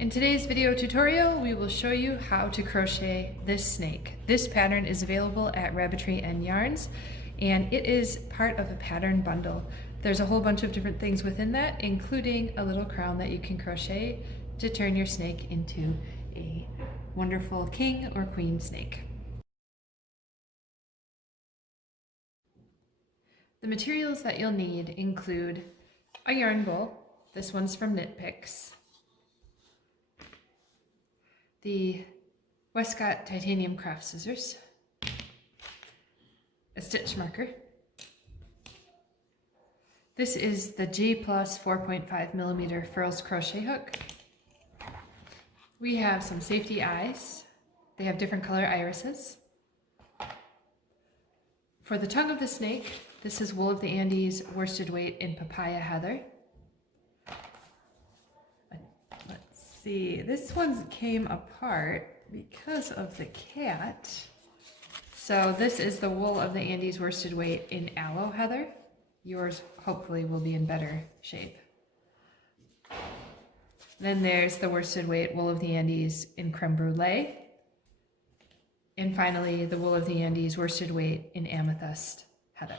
In today's video tutorial, we will show you how to crochet this snake. This pattern is available at Rabbitry Yarns, and it is part of a pattern bundle. There's a whole bunch of different things within that, including a little crown that you can crochet to turn your snake into a wonderful king or queen snake. The materials that you'll need include a yarn bowl. This one's from Knit Picks. The Westcott titanium craft scissors, a stitch marker. This is the G Plus 4.5 millimeter furls crochet hook. We have some safety eyes. They have different color irises. For the tongue of the snake, this is wool of the Andes, worsted weight in papaya heather. See, this one came apart because of the cat. So this is the wool of the Andes worsted weight in aloe heather. Yours hopefully will be in better shape. Then there's the worsted weight wool of the Andes in creme brulee. And finally, the wool of the Andes worsted weight in amethyst heather.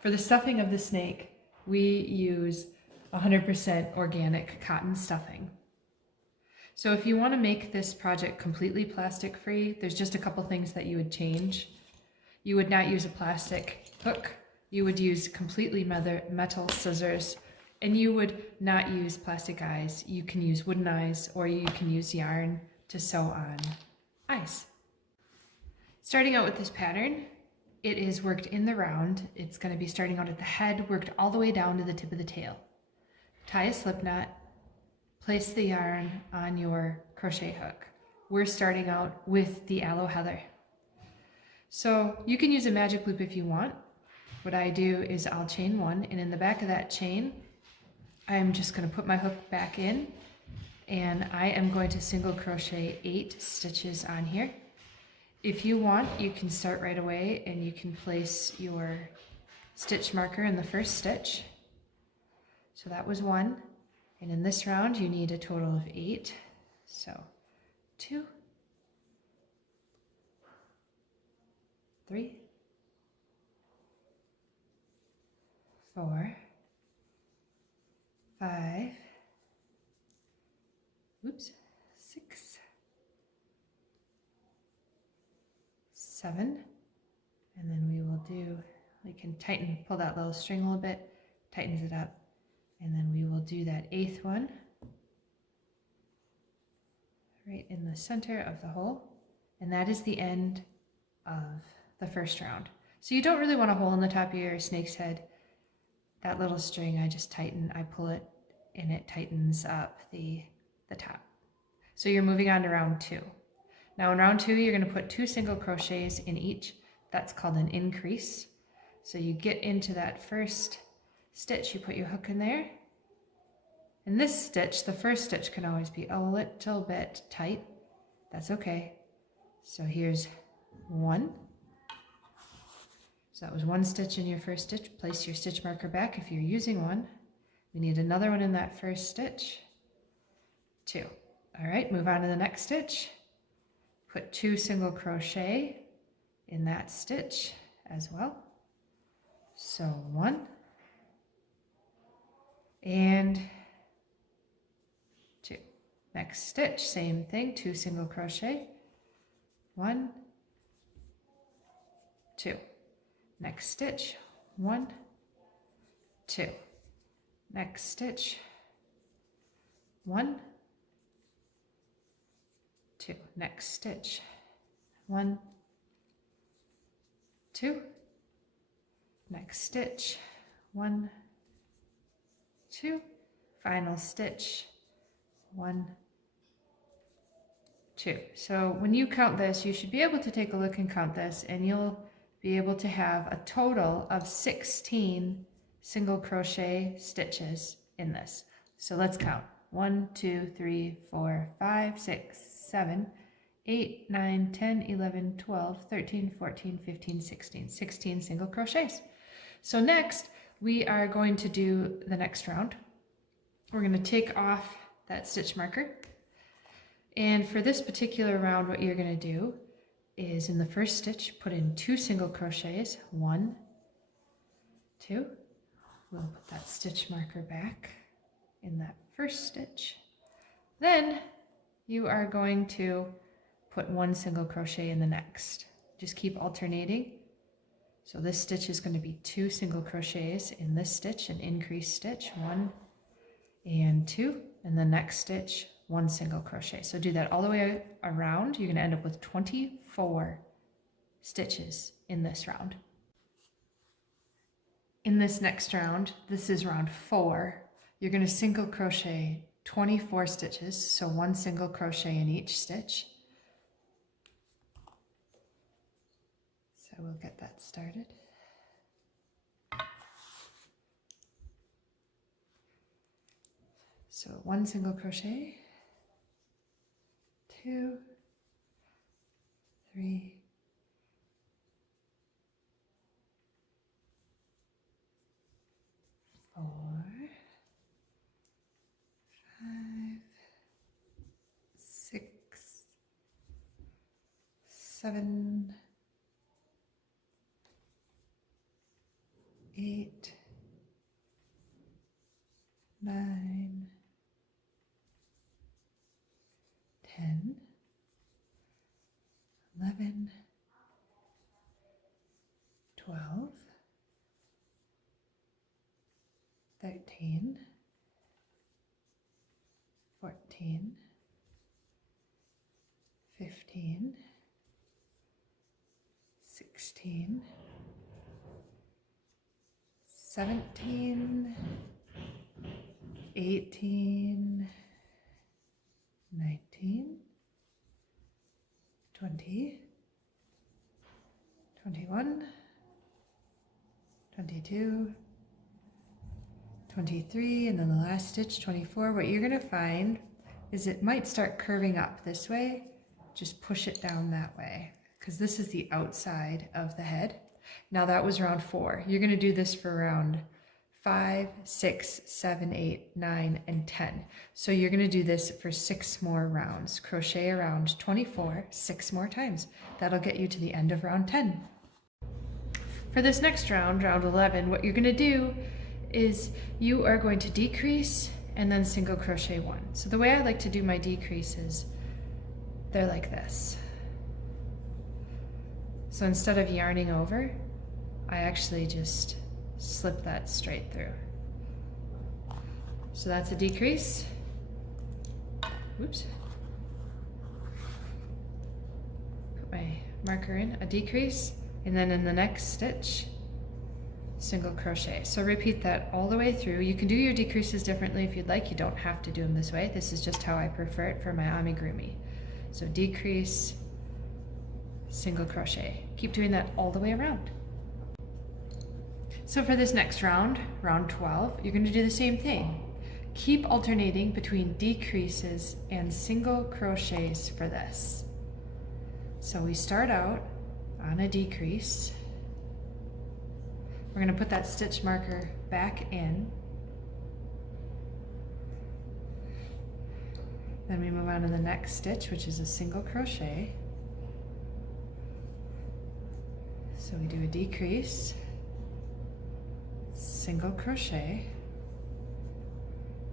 For the stuffing of the snake, we use 100% organic cotton stuffing. So if you want to make this project completely plastic free, there's just a couple things that you would change. You would not use a plastic hook. You would use completely metal scissors, and you would not use plastic eyes. You can use wooden eyes, or you can use yarn to sew on eyes. Starting out with this pattern, it is worked in the round. It's going to be starting out at the head, worked all the way down to the tip of the tail. Tie a slip knot. Place the yarn on your crochet hook. We're starting out with the aloe heather. So you can use a magic loop if you want. What I do is I'll chain one, and in the back of that chain, I'm just going to put my hook back in, and I am going to single crochet 8 stitches on here. If you want, you can start right away and you can place your stitch marker in the first stitch. So that was 1. And in this round, you need a total of 8. So 2, 3, 4, 5, 6, 7, and then we can pull that little string a little bit, tightens it up. And then we will do that 8th one right in the center of the hole. And that is the end of the first round. So you don't really want a hole in the top of your snake's head. That little string, I just tighten, I pull it, and it tightens up the top. So you're moving on to round 2. Now in round 2, you're going to put 2 single crochets in each. That's called an increase. So you get into that first stitch, you put your hook in there. And this stitch, the first stitch, can always be a little bit tight. That's okay. So here's 1. So that was 1 stitch in your first stitch. Place your stitch marker back if you're using one. We need another one in that first stitch. 2. All right, move on to the next stitch. Put 2 single crochet in that stitch as well. So 1. And 2. Next stitch, same thing, 2 single crochet. 1, 2. Next stitch, 1, 2. Next stitch, 1, 2. Next stitch, 1, 2. Next stitch, 1, 2. Final stitch, 1, 2. So when you count this, you should be able to take a look and count this, and you'll be able to have a total of 16 single crochet stitches in this. So let's count. 1, 2, 3, 4, 5, 6, 7, 8, 9, 10, 11, 12, 13, 14, 15, 16. 16 single crochets. So next, we are going to do the next round. We're going to take off that stitch marker. And for this particular round, what you're going to do is in the first stitch, put in 2 single crochets, 1, 2. We'll put that stitch marker back in that first stitch. Then you are going to put 1 single crochet in the next. Just keep alternating. So this stitch is going to be 2 single crochets in this stitch, an increased stitch, 1 and 2, and the next stitch, 1 single crochet. So do that all the way around. You're going to end up with 24 stitches in this round. In this next round, this is round 4, you're going to single crochet 24 stitches, so 1 single crochet in each stitch. So we'll get that started. So 1 single crochet, 2, 3, 4, 5, 6, 7, 8, 9, 10, 11, 12, 13, 14, 15, 16, 17, 18, 19, 20, 21, 22, 23, and then the last stitch, 24. What you're going to find is it might start curving up this way. Just push it down that way, because this is the outside of the head. Now that was round 4. You're going to do this for round 5, 6, 7, 8, 9, and 10. So you're going to do this for 6 more rounds. Crochet around 24, 6 more times. That'll get you to the end of round 10. For this next round, round 11, what you're going to do is you are going to decrease and then single crochet 1. So the way I like to do my decreases, they're like this. So instead of yarning over, I actually just slip that straight through. So that's a decrease. Oops. Put my marker in, a decrease, and then in the next stitch, single crochet. So repeat that all the way through. You can do your decreases differently if you'd like. You don't have to do them this way. This is just how I prefer it for my amigurumi. So decrease, single crochet. Keep doing that all the way around. So for this next round, round 12, you're going to do the same thing. Keep alternating between decreases and single crochets for this. So we start out on a decrease. We're going to put that stitch marker back in. Then we move on to the next stitch, which is a single crochet. So we do a decrease, single crochet,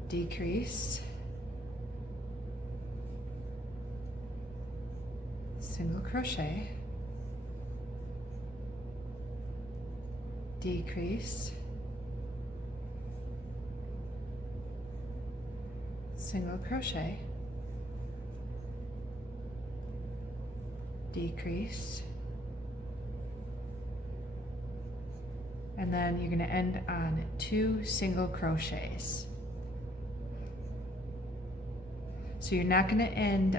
decrease, single crochet, decrease, single crochet, decrease, and then you're going to end on 2 single crochets. So you're not going to end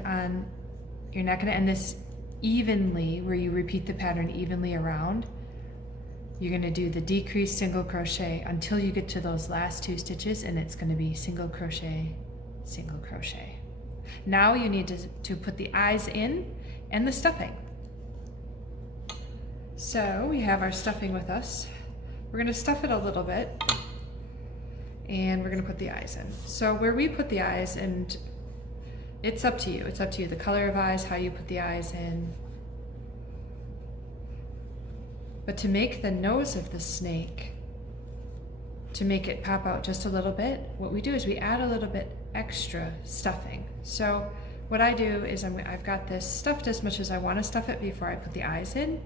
this evenly where you repeat the pattern evenly around. You're going to do the decrease, single crochet until you get to those last 2 stitches, and it's going to be single crochet, single crochet. Now you need to put the eyes in and the stuffing. So we have our stuffing with us. We're going to stuff it a little bit, and we're going to put the eyes in. So where we put the eyes, and It's up to you. It's up to you. The color of eyes, how you put the eyes in. But to make the nose of the snake, to make it pop out just a little bit, what we do is we add a little bit extra stuffing. So what I do is I've got this stuffed as much as I want to stuff it before I put the eyes in.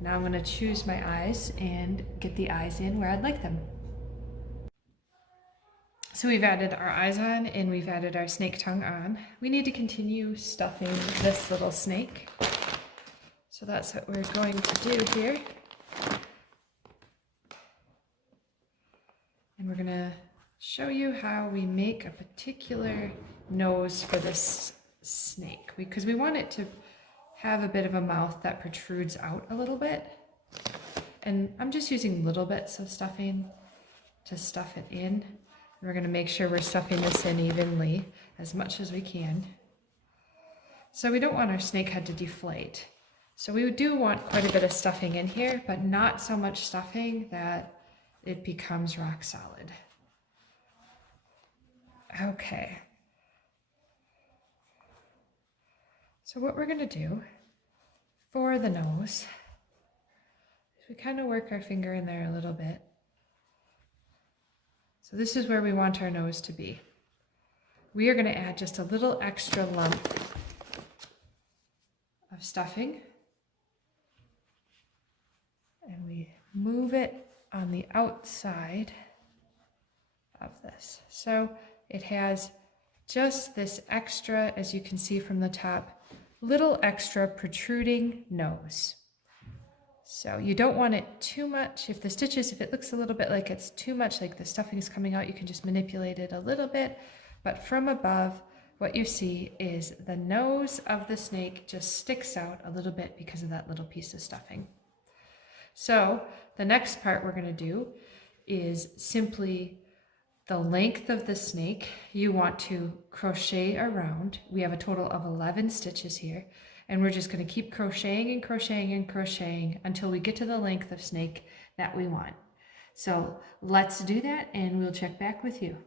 Now I'm going to choose my eyes and get the eyes in where I'd like them. So we've added our eyes on and we've added our snake tongue on. We need to continue stuffing this little snake. So that's what we're going to do here. And we're going to show you how we make a particular nose for this snake, because we want it to have a bit of a mouth that protrudes out a little bit. And I'm just using little bits of stuffing to stuff it in. We're going to make sure we're stuffing this in evenly as much as we can. So we don't want our snake head to deflate. So we do want quite a bit of stuffing in here, but not so much stuffing that it becomes rock solid. Okay. So what we're going to do for the nose is we kind of work our finger in there a little bit. So this is where we want our nose to be. We are going to add just a little extra lump of stuffing. And we move it on the outside of this. So it has just this extra, as you can see from the top, little extra protruding nose. So you don't want it too much. If it looks a little bit like it's too much, like the stuffing is coming out, you can just manipulate it a little bit. But from above, what you see is the nose of the snake just sticks out a little bit because of that little piece of stuffing. So the next part we're going to do is simply the length of the snake. You want to crochet around. We have a total of 11 stitches here, and we're just going to keep crocheting and crocheting and crocheting until we get to the length of snake that we want. So let's do that and we'll check back with you.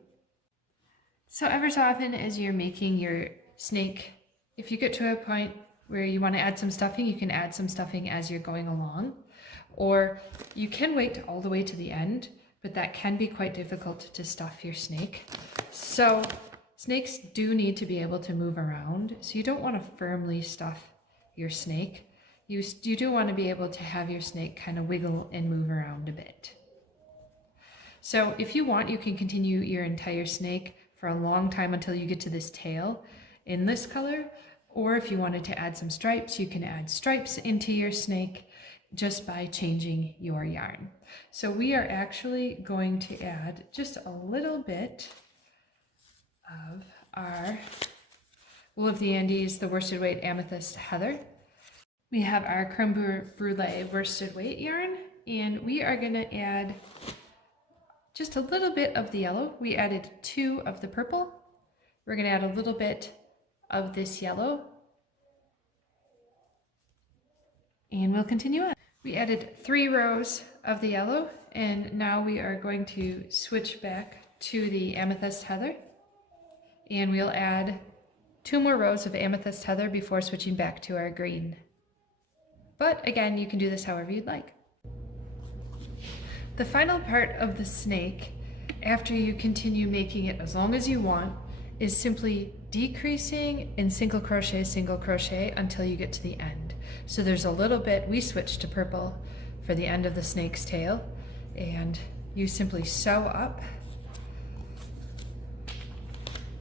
So ever so often as you're making your snake, if you get to a point where you want to add some stuffing, you can add some stuffing as you're going along, or you can wait all the way to the end, but that can be quite difficult to stuff your snake. So snakes do need to be able to move around, so you don't want to firmly stuff your snake. You do want to be able to have your snake kind of wiggle and move around a bit. So if you want, you can continue your entire snake for a long time until you get to this tail in this color, or if you wanted to add some stripes, you can add stripes into your snake just by changing your yarn. So we are actually going to add just a little bit of our Wool of the Andes, the worsted weight amethyst heather. We have our creme brulee worsted weight yarn, and we are going to add just a little bit of the yellow. We added 2 of the purple. We're going to add a little bit of this yellow, and we'll continue on. We added 3 rows of the yellow, and now we are going to switch back to the amethyst heather, and we'll add 2 more rows of amethyst heather before switching back to our green. But again, you can do this however you'd like. The final part of the snake, after you continue making it as long as you want, is simply decreasing in single crochet until you get to the end. So there's a little bit, we switched to purple for the end of the snake's tail, and you simply sew up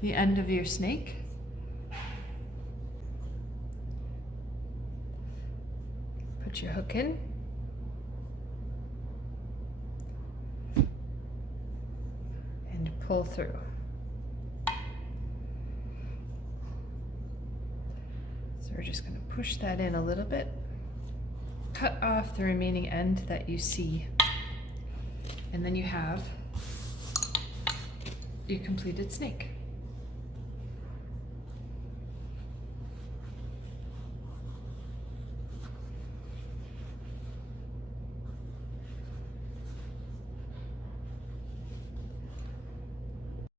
the end of your snake. Put your hook in. And pull through. So we're just going to push that in a little bit. Cut off the remaining end that you see. And then you have your completed snake.